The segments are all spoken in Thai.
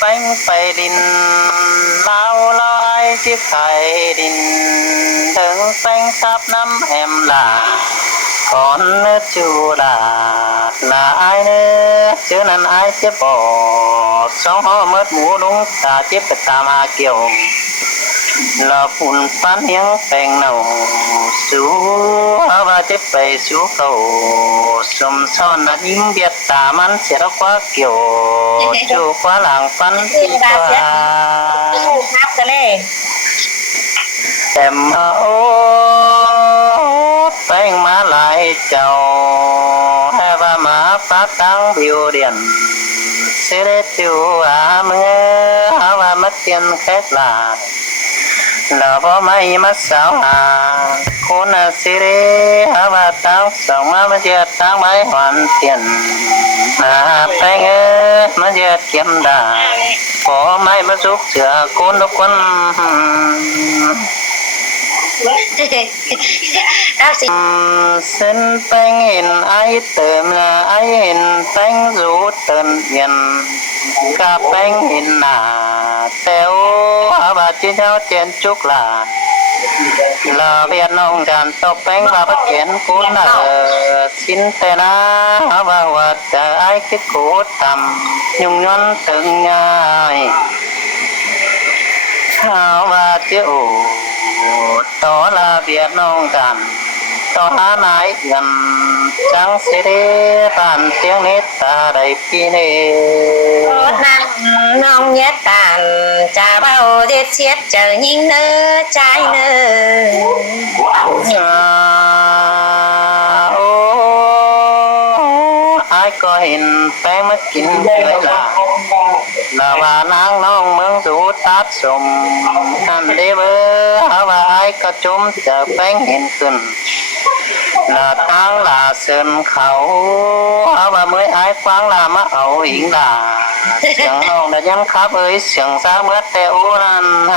bánh bay đình lao loi chiếc khải đình đứng xanh sắp năm em là con chú là ai nữa chứ nên ai tiếp bỏ sống họ mất mũ đúng ta tiếp phải tam hà kiều là phun phán hiếng phèn nầu sú và tiếp phải sú cầu sum son là những biết ta man sẽ đó quá kiểu chú quá làng phán quá em ô phèn má lại chào hay và má phát tăng biểu điện sẽ để chú mưa và mất tiền khét là có mấy mắt sao con sẽ để và tao sống mà giờ tao mới hoàn tiền phải ngơ mà giờ kiếm đà có mấy mà giúp chữa con nó quân xin bánh hình ai tờm là ai hình bánh rú tờm hiền cả bánh hình theo bà chỉ theo trên chúc là Việt Nam tràn tộc bánh và bất kiến cũng xin tên và hoạt ai cái cố tầm nhung nhon từng nhai và chịu đó là Việt Nam tràn đó há nái gần trắng sẽ để bàn tiếng nét ta đầy phi nê nông nhất tàn trà bao giết chết chờ nhìn nơ trái nơ ai có hình phải mất kín người là bà nắng nông mướn rủ tát sùng thành đế bơ và ai có chúng chờ bánh hình tuần là tháng là sơn khẩu và mới ai quang là má ẩu hình là sướng nông là nhân khắp ơi sướng ra mất theo lan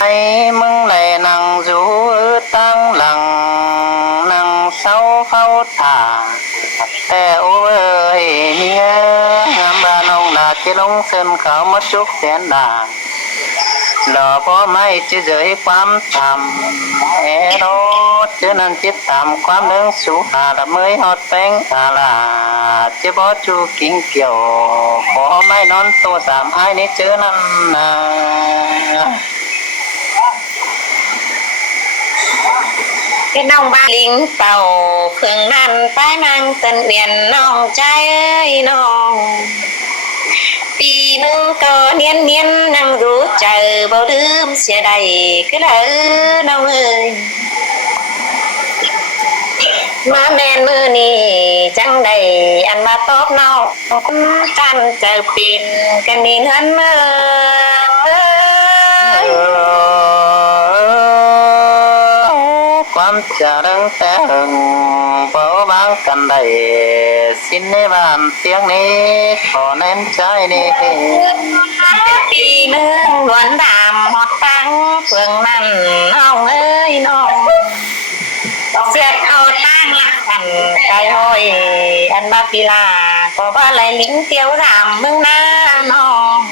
ai mừng lệ năng rú tăng lặng năng sau khâu thả theo ơi nhớ bà nông là cái lông sơn khẩu mất chút xén là có mấy chứ giớiความthầm đó chứ nên chết tạmความnướng số là mới hót bánh là chứ có chú kính kiểu có mấy non tô giảm ai nấy chứ nên cái nông ba lính tàu phường nan tái mang tân biển nông trai ơi nông vì nương cờ niên niên năng rú chờ bao đêm xe đầy cái lỡ nông ơi má men mưa nì trăng đầy ăn ba tốt nào chăn chờ pin cái nín hơn mơ quan trả đơn té hừng vỡ bán cần đầy xin nê bàn tiếng nê có nên trái nê đi nương luận đàm hót tăng phường nằn ông ơi nông giết ao tăng là thành cái hồi ăn ba pì là có ba lấy lính tiêu giảm mương na nông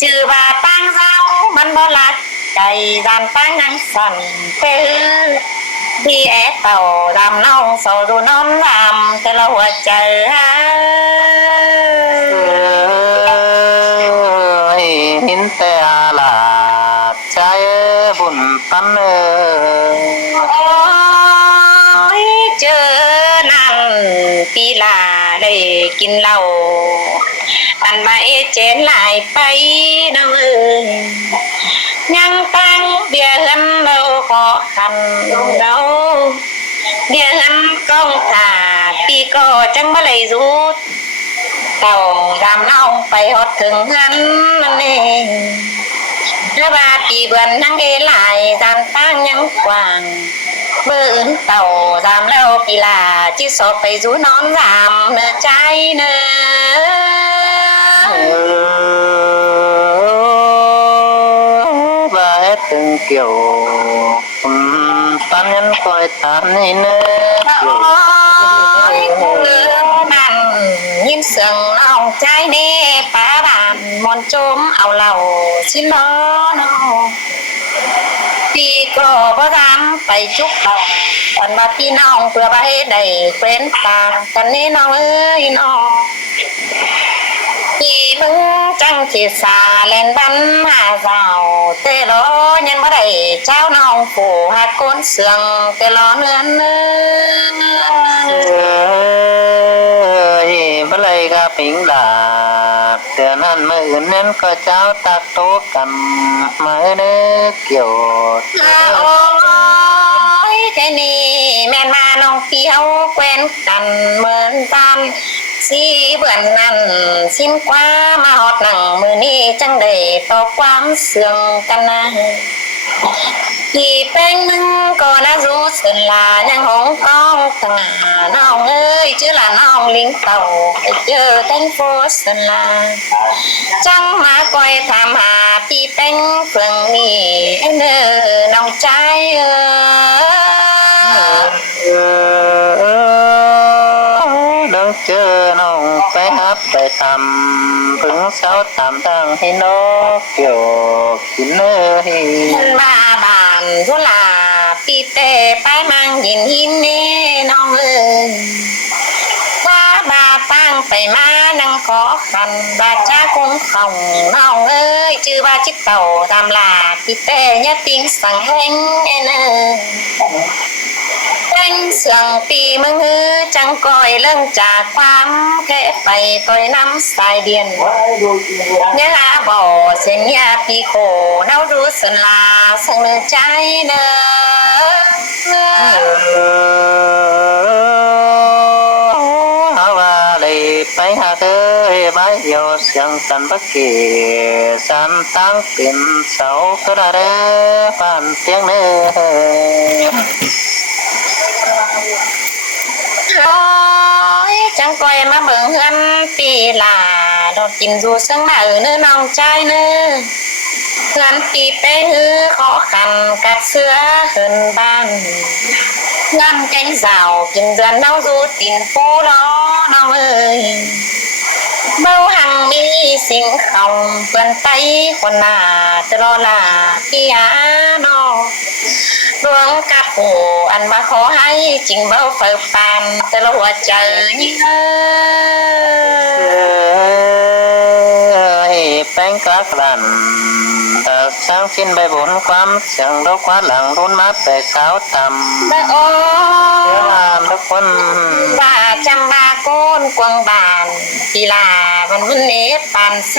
trừ bà tăng rau bắn bó lạt cày gian tăng năng sẵn tê đi ép tàu làm nông sầu dù non làm tê lâu ở chờ ha hin tê là trái buồn tắn ôi chờ nằm phi là để kín lầu ăn mãi chén lại bay đâu ơi nhang tăng bia hân đâu khó khăn đâu bia hân công thả pi co chẳng bao lấy rút tàu làm nông phải hót thường hắn nè nó ba pi vườn năng ghé lại gian tăng nhang quàng bơ tàu giảm lâu pi là chứ sọt phải rú nón giảm nơ trái nơ và hết từng kiểu tan nhân coi tan nên kiểu ใจเน่ป้าบ้านมอนโจมเอาเหล่าชิล้อนอพี่ก็บ่ทำไปจุกเราตอนมาพี่น้องเพื่อไปได้เป็นตากันนี่น้องเอ้ยน้องพี่มึงจังสิสาเล่นบันหาเจ้าเตลอยังบ่ได้เจ้าน้องผู้หักก้นเสืองเตลอเนื้อนเนื้อ เมื่อไรก็ปิงดาบเดือนนั้นเมื่ออื่นนั้นก็เจ้าตักโตกันมาเนื้อเกี่ยว โอ้ยแค่นี้แม่นมาน้องเปียวแควนกันเหมือนกันสีเบื่อนนั่นชิมกว่ามาหอดหนังมือนี้จังได้ต่อความเสื่องกันนะพี่เป็นมึงก็น่ารู้สึกลายังหงกองตาน้องเอ้ยชื่อละน้องลิงเต่าไปเจอกันโฟสลาจังมาคอยถามหาพี่เป็นเฟื่องนี่เนอน้องใจน้องเจอน้องไปฮับไปทำพึ่งเสาทำทางให้นกเกี่ยวกินเนื้อให้ มาบ้านทุลาพี่เต้ไปมังยินหินเน่น้องเอ้ยว่าบาตั้งไปมานังขอขันบาจ้าคงของน้องเอ้ยชื่อว่าจิตเต่าตามลาพี่เต้ยะติงสังเฮงเอนเป็นเสื่องปีมึงฮือจังก่อยเรื่องจากความแค่ไปต่อยน้ำสายเดียนเนื้อหาบ่อเส้นยาปีโคเน่ารู้สลาสังเนื้อใจเนอไปหาเธอใบเดียวเสียงสันบักเกสันตั้งเป็นเสาก็ได้เด้ผ่านเสียงเนื้อ โอ้ยจังก่อยมาเบิ่งเฮือนปีลาดอกกินดูซึ่งมาเนื้อน้องใจเนื้อเฮือนปีไปฮือขอขันกัดเสื้อเฮือนบ้านเฮือนแกงสาวกินเดือนเน่าดูตินปูล้อน้องเอ้ยเบ้าหังมีสิ่งเขาเพื่อนไตคนหน้าจะรอลาพี่อาน้องดวงกับหูอันมาขอให้จริงเบ้าเฟิร์ปานแต่ละหัวใจยิ่งแป้งกลักลันช้างสิ้นใบบุญความเสียงดอกคว้าหลังรุ่นมาแต่สาวต่ำ บ้าโอ้ เชื่อวามทุกคน บ้าจำบ้าโกนกวางบานปีลามันเนปานใส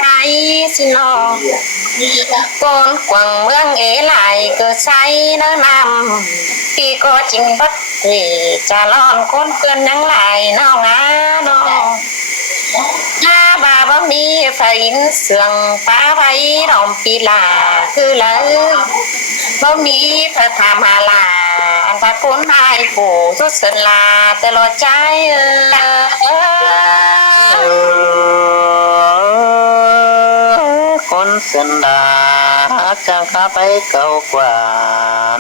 สินอโกนกวางเมืองเอไหลเกิดใสเนื้อนำปีก็จริงบัดเกจะร้อนคนเพื่อนยังไหลน้องอาน้องถ้าบาบ่มีไฟเสื่องฟ้าไว้ดอมปีลาคือเลยบ่มีเธอทำหาลาอันตะคุณให้ผู้สุดสลาแต่รอใจคนเส้นดาจังข้าไปเก่ากว่า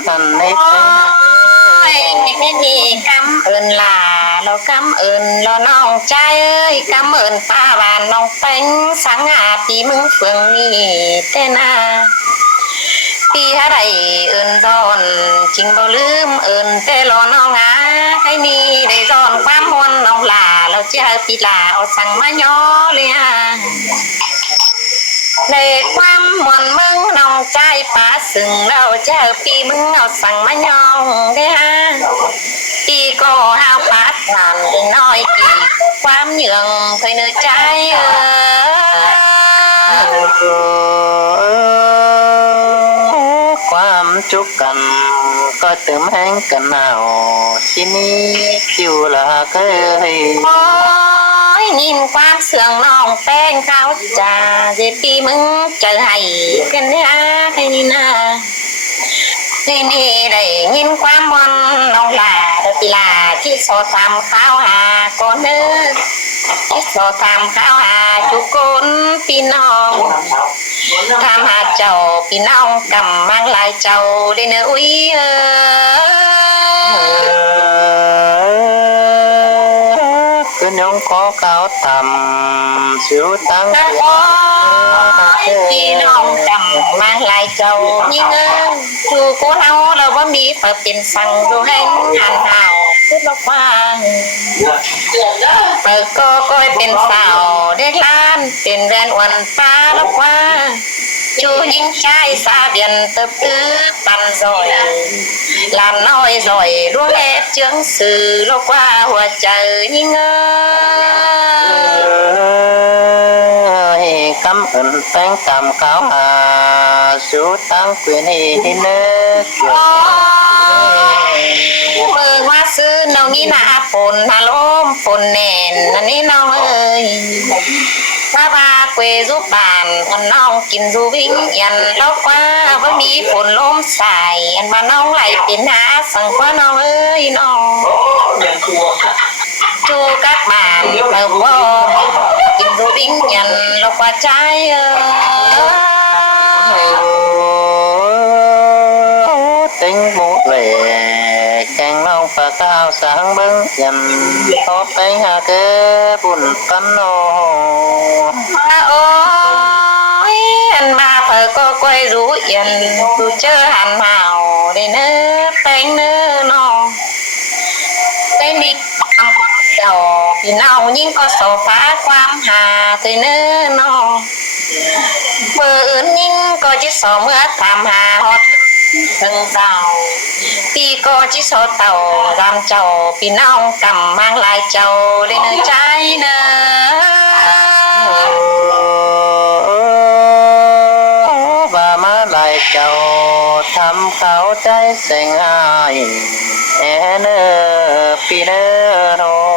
นั่นในใจ ไม่มีกำเอินลาเรากำเอินเราน้องใจเอ้ยกำเอินป้าบ้านน้องเป็นสังอาปีมึงเฟืองนี่แต่นาปีอะไรเอินร้อนจริงบ่ลืมเอินแต่รอน้องอาใครมีได้ร้อนความมวนน้องลาเราเจอปีลาเอาสั่งมาย่อเลยในความมวนมึงน้องใจป้าสึงเราเจอปีมึงเอาสั่งมายองได้ปีก็ห้าวป้าทานได้น้อยกี่ความเหยื่องเคยเนื้อใจความจุกกันก็เติมแห้งกันหนาวที่นี่คิวละเคย โอ้ยนินความเสื่องน้องแป้งเขาจ่าเจปีมึงเจอให้กันเนี่ยใครนี่นะที่นี่ได้ยินความมนน้องลาเด็กลาที่โซทำข้าวหาก่อนเด้อที่โซทำข้าวหาทุกคนพี่น้องทำหาเจ้าพี่น้องกำมังลายเจ้าได้เนื้ออุ้ยคือย องขอก้าวทำสิวตั้ง โอ้ยพี่น้องจำมาหลายเจ้ายิ่งอยู่กูเฮาเราว่ามีเปิดเป็นสั่งดูให้หันหาวขึ้นลงมาเปิดก็ก้อยเป็นสาวเด็กล้านเป็นแวนวันฟ้าลงว่าจูยิ่งใจสาเดียนเติบตื้อปันซอยลานน้อยซอยรู้เล็ดเจืองสื่อลงว่าหัวใจยิ่งคำอื่นแป้งตามขาวหาสูตั้งquyền hi nơ มือมาซื้อน้องนี่นาฝนฮาลมฝนแน่นอันนี้น้องเอ้ยถ้าบาเกวรูปบานอันน้องกินรูวิ่งยันแล้วว่าว่ามีฝนลมใส่อันมาน้องไหลเป็นหาสั่งว่าน้องเอ้ยน้องจูกักบานเปิดว่ากินรูวิ่งยันแล้วว่าใจtính một lệ càng long và cao sáng bưng dầm có bánh hà kế buồn phấn ô โอ้ยอันมาเผอก็ก้อยรู้ยันดูเจอหันหาวได้เนื้อแป้งเนื้อนอได้นิทำความเจ้าพี่น้องยิ่งก็โซฟาความหาตัวเนื้อนอเมื่ออื่นยิ่งก็จิตสอเมื่อทำหาฮอดถึงเจ้าพี่ก็จิตโซเต่ารำเจ้าพี่น้องกำมังลายเจ้าได้เนื้อใจเนื้อvà má lại chầu thăm khảo trái xanh ai e nơ pi nơ nô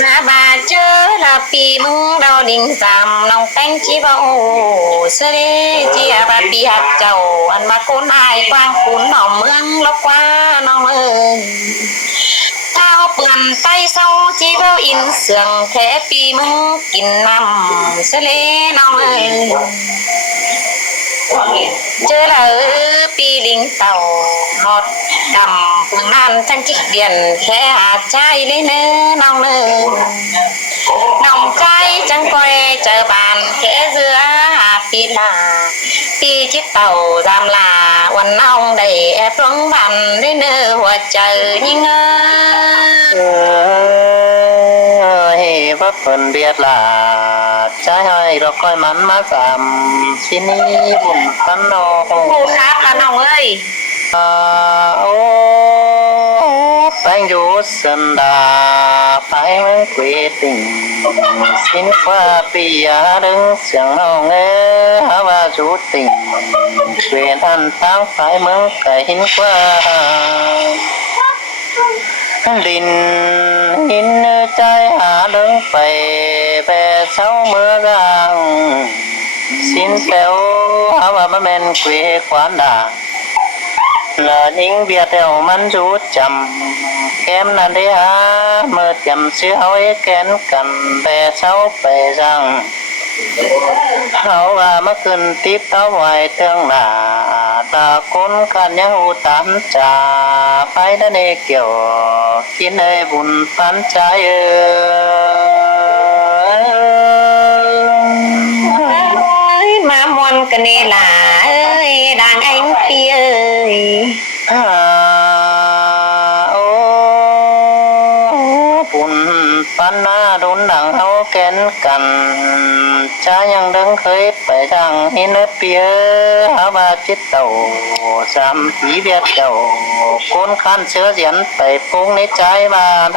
มาบาเจอละปีมึงเราดิ่งสามน้องแป้งจีบโอเสเลจีอาบาปีหักเจ้าอันมาโกนายกว้างขุนหน่อมเมืองลกว่าน้องเอ้ยเท้าเปื่อนไตเศร้าจีเบาอินเสืองแท้ปีมึงกินน้ำเสเลน้องเอ้ยเจอละปีลิงเต่าหอดดำพึ่งนั่นทั้งจิกเดียนแค่หาใจเลยเนื้อน้องเนื้อน้องใจจังก้อยเจอบานแค่เสือหาปีลาปีจิตเต่าจำลาวันน้องได้แอบร้องบันด้วยเนื้อหัวใจยิ่งvấp phần biệt là trái hơi rồi coi mắn má giảm xin đi buồn phấn nô ผู้ค้าพาน้องเอ้ย ô anh rú sân đà phải mới quyết định xin qua bìa đứng chẳng hồng ế và rú tình quyền thân tháng phải mới cái hin qua linh hin trái hạ đứng phải về sau mưa giang xin phèo và mà men quê quán đà là những việc theo mắn rút chậm kem là để há mơ chậm xíu ấy kén cần về sau về rằng hậu và mất cơn tiếp táo ngoài thương là ta côn khăn nhớ hù tám trà phải đã nê kiểu khiến ơi buồn phán trái mà mòn cái này là ơi đàn anh phi ơi buồn phán na đốn đằng hậu kén cần chaยังđứng khơi phải rằng hin ớt bia há ba chiếc tàu giảm phí việt tàu côn khăn sữa diễn phải phung lấy trái ba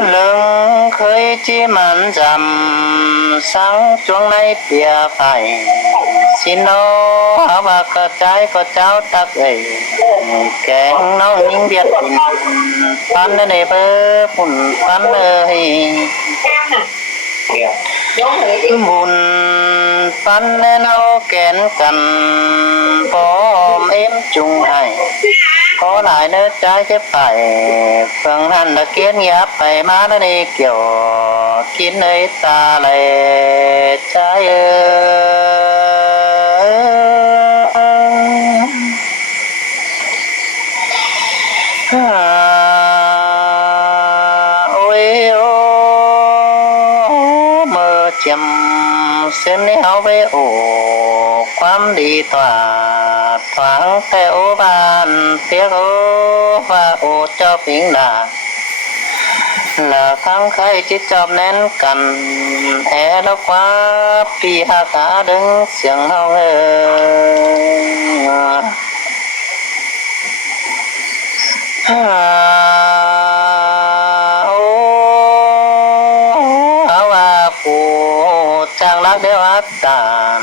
lưng khơi chi mặn giảm sáng chuông nay bia phải xin nó há ba có trái có cháo tắc ấy kén nó những việt tình phan lên này bơ bùn phan ơi buồn phan lên hao kén cần bom em chung này có lại nữa trái cái phải phần hành là kiến giáp phải má nó đi kiểu kiến ấy ta lại trái ơi ยโอเมื่อจำเส้นนี้เอาไปโอความดีตว่าทางแต่โอบานเทียโอว่าโอเจ้าพิงดาlà kháng khai chết chọc nén cần é nó quá pi ha cả đứng xiềng hông phụ trang lắc đeo hát tàn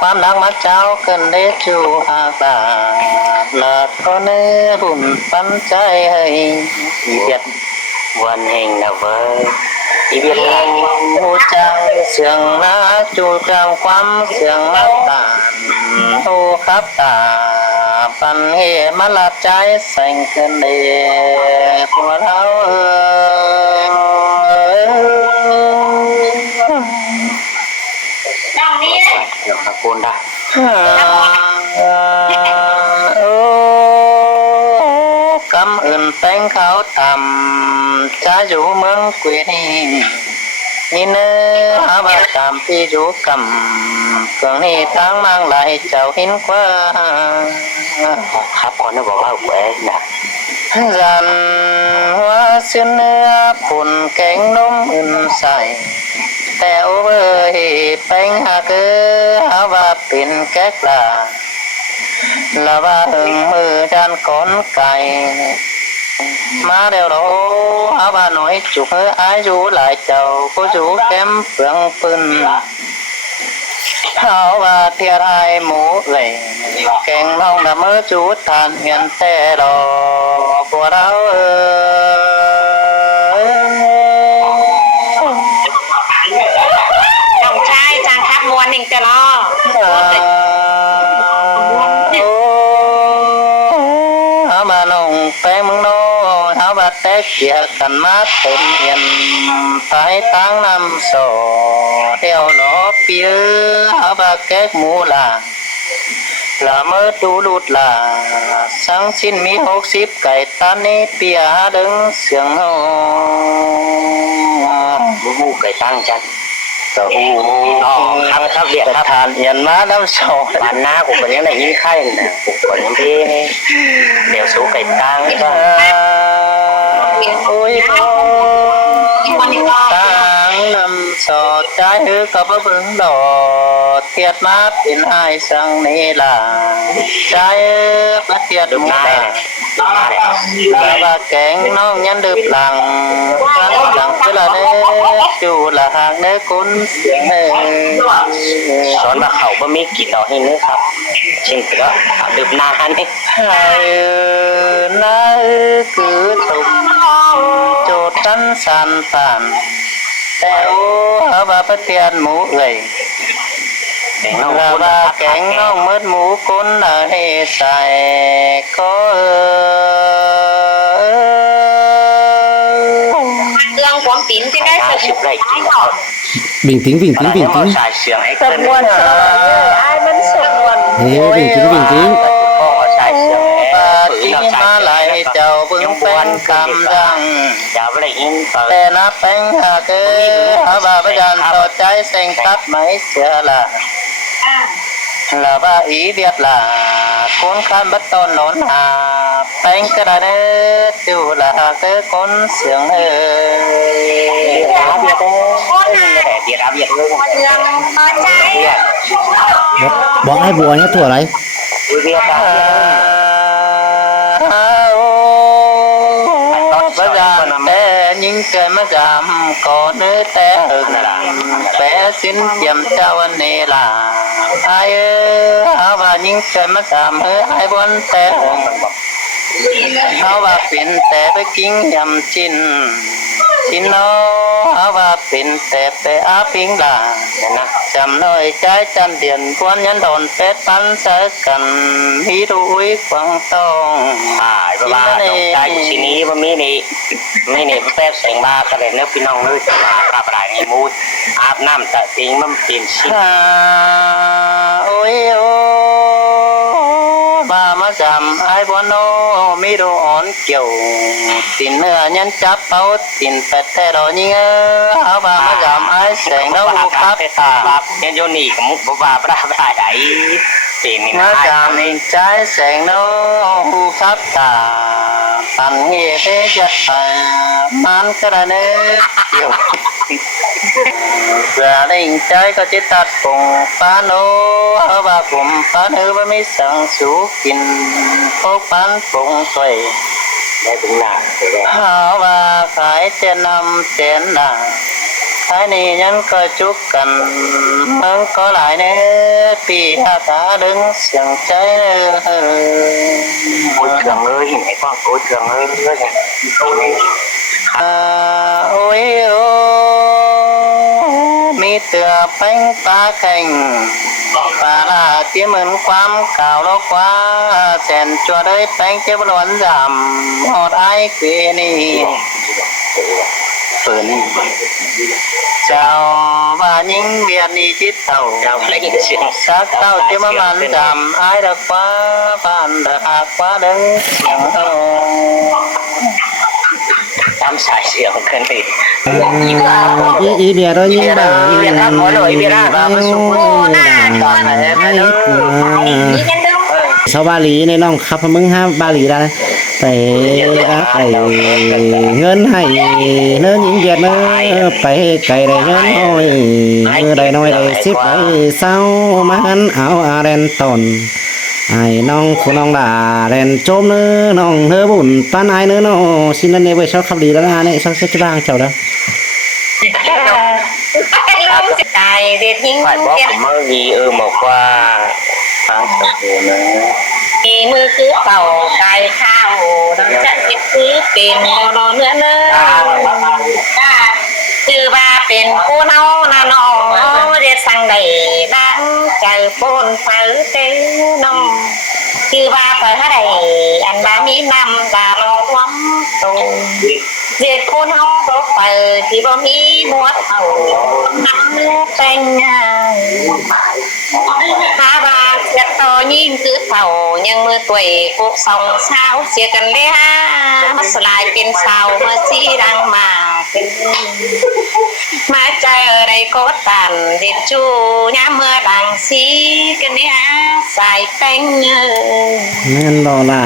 quan đáng mắt cháu cần đế chu hạ tàn là con ế bùn bắn cháy hay biếtวันแห่งนะเว้ยอีเบียนหูจังเสียงนะจูจังความเสียงนับตาโอ้ครับตาปันเหมาลับใจแสงเกินเดพวกเราน้องนี้เดี๋ยวตะโกนได้คำอื่นแป้งเขาทำจะอยู่เมืองกุยนี่เนื้อหาว่าตามที่อยู่กำเครื่องนี้ทั้งมังไหลเจ้าหินกว่าครับคนนี้บอกว่าแหวนนะยันว่าเส้นเนื้อผุนแกงนมอื่นใส่แต่โอเวอร์แป้งหาเกอหาว่าเป็นแก๊กลาlà ba hừng mưa đan con cày má đeo đó áo ba nói chụp ái rú lại chầu có rú kém phượng phun áo ba thiệt hai mũ gầy kèn nông là mớ chú tàn hiền xe đò của đáoน้องชายจางคับมวนหนึ่งจะรอmà nông phê mừng nô háo bát té kia cần mát tên hiền phải tháng năm sổ theo nó phía háo bát kết mũ là mơ đu đút là sáng xin mi hốc xíp cải tan ní bia đứng sướng hô mũ cải tăng chânครับเรียกครับทานยันมาน้ำโซ่บ้านนาผมเป็นยังไงยิ่งไข่เนี่ยผมเป็นยังพี่เดี๋ยวสู้ไก่ตังก็โอ้ยตังน้ำโซ่ใจหือกับบึงดอเทียดมาเป็นไอ้สังนี่ล่ะใจประเทียดมุกlà kẹn nó nhắn được lằng lằng cái là đấy chủ là hàng đấy cún són là khẩu bơm mít kỹ đó hình nữaครับtrên cái đó được na han đấy na cứ tụng chột trắng sàn sàn teo và phát tiền mũ gầy là ba kẹn nó mất mũ cún là hệ xài có tương quảng tín trên đấy sự bình tĩnh sập nguồn ai vẫn sập nguồn bình tĩnh chính mà lại chào vương phanh cầm răngแต่นับเป็นหาเกอหาบาปยันต่อใจเซ็งตัดไม่เสียlà ba ý biết là con khăn bất tôn nón hà bánh cái đó đấy tiêu là cái con sướng biết biết luônบอกให้บัวเนี่ยถั่วอะไร bây giờ bé những cái mà giảm có nơi té hơn là bé xin chìm cho anh này là ai và những cái mà giảm hơi ai muốn té hơn nó và phiền té với kính nhầm chín nó và phiền té bé áp phiến là chầm nơi trái chân tiền quan nhân đồn tết bắn sẽ cần hí đuôi quăng tôngว่าน้องชายอยู่ที่นี้ว่ามีนี่แป๊บแสงมาก็เลยนึกพี่น้องนึกจะมาปราบรายในมูดอาบน้ำตะติงมันเปลี่ยนชี โอ้ยโอ้มา จำไอ้บัวโนมีดูอ่อนเกี่ยวตินเนื้อยันจับเป้าตินเป็ดแต่ดอกยิงเอาบามาจำไอ้แสงแล้วบุครับ ตาครับเนี่ยโยนี่กับมุกบ่าปราบได้ไอ้สิ่งนี้ มา นะ จำใจแสงแล้วบุครับตาตันเงี้ยจะตามันกระเนเกี่ยวเพื่อเล่งใจก็จะตัดปงฟ้าโนเอาบาผมฟ้าเนื้อว่าไม่สั่งสูกินพกปันปงสวย ได้ถึงหน้าเลย หาว่าขายเจนำเจนด่างขายนี่ยันก็จุกกันมึงก็หลายเนื้อปีอาตาดึงเสียงใจเออ โอ้ยเครื่องเลยไอ้พ่อโอ้ยเครื่องเลยเนี่ย โอ้ยโอ้มีเตือแป้งปลาแข่งปลาลาที่เหมือนความข่าวโลกว่าแสนจัวเลยแป้งเจ็บล้วนจำหอดไอ้เกนี่ปืนเจ้าบ้านยิงเวียนนี่จิตเต่า เราได้ยินเสียง สักเต่าที่มามันจำไอ้ดอกฟ้าบ้านดอกฟ้าดึงเสียงเต่า ตามสายเสียงกันเลย อีเบียร์ยิงด่า อีเบียร์ครับหมอเลยอีเบียร์ครับ โอ้ด่าไอ้ชาวบาหลีในน้องครับมึงห้ามบาหลีได้ไปไปเงินให้เนื้อยิงเบียดเนื้อไปไก่ได้เงินน้อยได้น้อยได้สิบได้เศร้ามันเอาอาเรนตนไอ้น้องคุณน้องด่าเรนโจมเนื้อน้องเนื้อบุญป้านไอ้เนื้อน้อสินันเนี่ยไว้ชอบขับดีแล้วนะเนี่ยชอบเซ็ตบ้างเจ้าเด้อ lông sẽ cài đểทิ้ง ฝ่ายบอกผมเมื่อกี้บอกว่าทางสังเกตนะ มีมือคือเป่ากายข้าวน้องจะคิดคือเป็นโดนเนื้อเนื้อคือว่าเป็นผู้เน่านาน้องเด็ดสั่งใดดังเจอปนเผือเต้น้องคือว่าเผือใดอันบามีนำตาลงวังตรงเด็ดผู้เน่าตกเผือที่บ่มีหมวดเขาน้ำแต่งงานถ้าว่าเสียต่อยิ่งคือเต่ายังมือตัวเอกกุกสองเช้าเสียกันเลยฮะมาสลายเป็นเสาเมื่อสีดังมาเป็นมาใจอะไรก็ตันเด็ดจูย้ำเมื่อดังสีกันเนี่ยใส่แป้งเงย nên đó là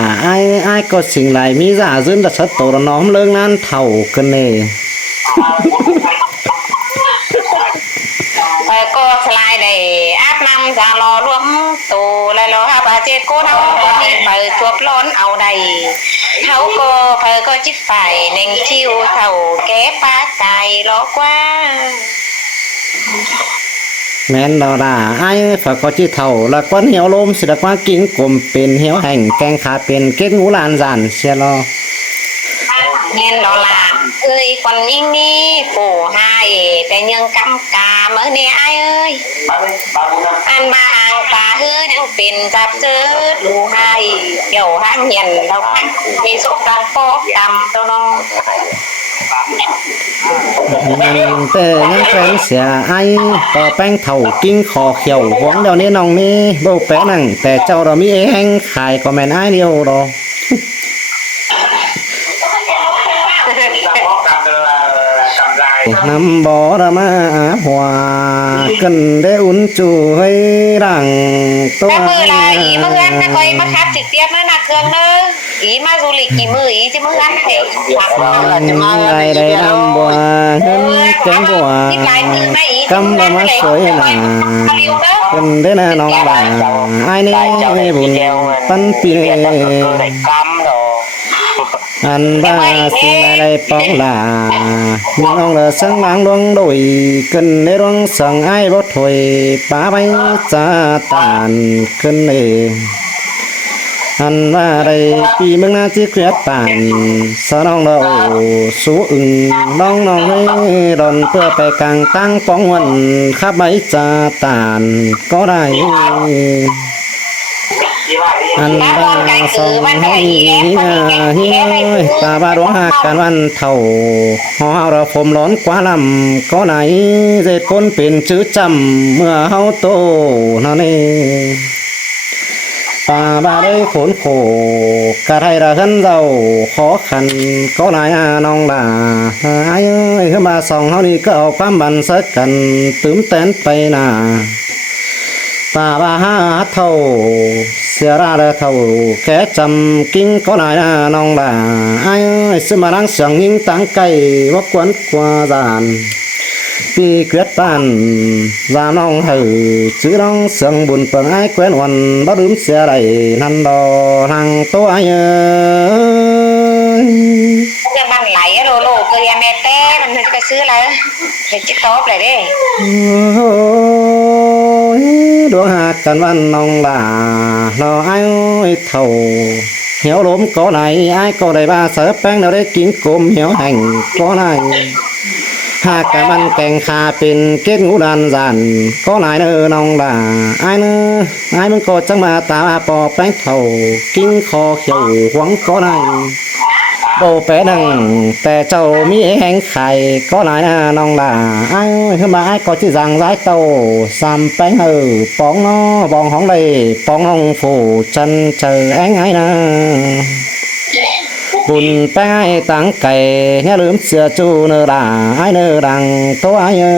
ai cóสิ่งไรมีgiả dưng là sất tổ nó nóm lương nan thầu cân nề ก็สลายได้อาบน้ำจะรอรวมตัวแล้วรออาบาเจ็ดก็เอาก็มีเปิดจวบร้อนเอาได้เขาก็เปิดก็จิตไฟเน่งชิวเท่าแก้ปากไก่รอกว่า nên đó là ai phải có chi thầu là quan hiếu lôm sẽ là quan kính cùng bên hiếu hành canh khá bên kết ngũ lan giản xe lo เงินดอลลาร์เอ้ยคนยิ่งนี่ปู่ให้แต่ยังกำกาเมื่อเนี่ยไอ้เอ้ยอันมาอ่างตาเฮ้ยยังเป็นจับเจอดูให้เกี่ยวห้างเย็นเราพักมีสุกการปอกดำตัวน้อง แต่ยังแฟนเสียไอ้ต่อแป้งเท่ากิ้งคอเขียวหวงเดี๋ยวนี้น้องนี่โบแปะนั่งแต่เจ้าเรามีเองขายก็แม่นไอ้เดียวรอ นำบ่อระมาหัวกันได้อุ่นจูให้ดังตัว แต่มือละอีเมื่อเงินไม่ค่อยมาคับtrực tiếp nữa là cường nữa ý mà du lịch kỳมือý chứเมื่อเงินไม่ได้ ได้ได้นำบ่อเงินแกงบ่อกำละมาสวยน่ะกันได้นะน้องบ่าไอ้นี่บุญปันปีเ ได้กำดอก อันว่าสิ่งใดป้องลามีน้องเลอสังหลังดวงโดยขึ้นในดวงสังไอ้รถถอยป้าไปจาตานขึ้นเองอันว่าใดปีเมืองนาที่เกลียดป่านสน้องเราสู้อึงน้องน้องให้รอนเพื่อไปกลางตั้งป้องวันขับไปจาตานก็ได้อันว่าสองให้เฮียตาบาดวงหาการวันเท่าหอเราผมร้อนกว่าลำก็ไหนเจ็ดคนเป็นชื่อจำเมื่อเฮาโตนั่นเอง bà đây khốn khổ cả thầy là thân giàu khó khăn có lại nong là ai ơi bà sòng họ đi cậu quán bàn sớ cần tướm tén tay nà bà hát thầu xưa ra là thầu kẻ trầm kinh có lại nong là ai ơi xin mà đang sẵn những táng cây bóc quấn qua giàn vì quyết tàn và nong hử chữ đong sương buồn phường ai quen hoàn bắt đứng xe đầy năn đò hàng tô ai ơi cái bàn lại rồi lô cơ em té làm cái xứ lại để chiếc tốt lại đi đuông hạt cần văn nong là nó ai ơi thầu héo lốm có này ai có đầy ba sở bánh nào đấy kín côm héo hành có này hà cả ban kèn khà pin kết ngũ đàn giàn có lại nữa nong là ai muốn có chẳng mà ta bò bánh thầu kinh kho khiêu quăng có này bồ bé đằng tè châu mỹ hành khải có lại nong là ai ơi mà ai có chỉ rằng giải tàu xăm bánh hừ bóng nó bong hóng đây bóng ông phủ chân chờ ánh ấy nè bùn bé táng cày nhớ lướm xưa chu nơ đà ai nơ đằng tố ai ơi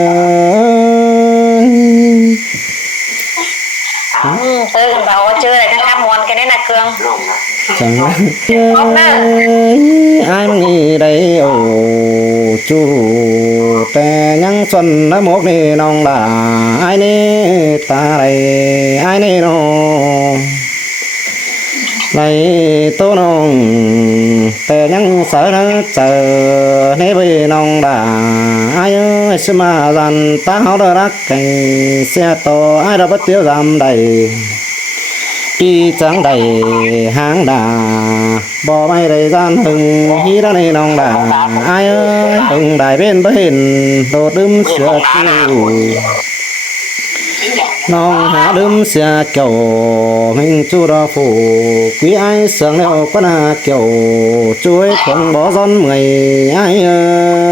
tôi còn bảo chơi này nó tham muốn cái đấy là cường chẳng ai mà nghĩ đây ồ chu tè nhăng xuân nó mốt đi nong là ai nè ta đây ai nè nó này tô nong tè nhăng sợ nó chờ nè bây nong là ai ơi xem mà dàn ta háo đỡ rắc cảnh xe to ai đã bắt tiêu giảm đầy đi trắng đầy háng đà bò bay đầy gian hừng hí ra này nong đà ai ơi hừng đài bên bên đồ đâm sữa chu nong há đâm sữa kiểu mình chu đo phủ quý ai sướng leo con kiểu chuối thuần bó giòn mười ai ơi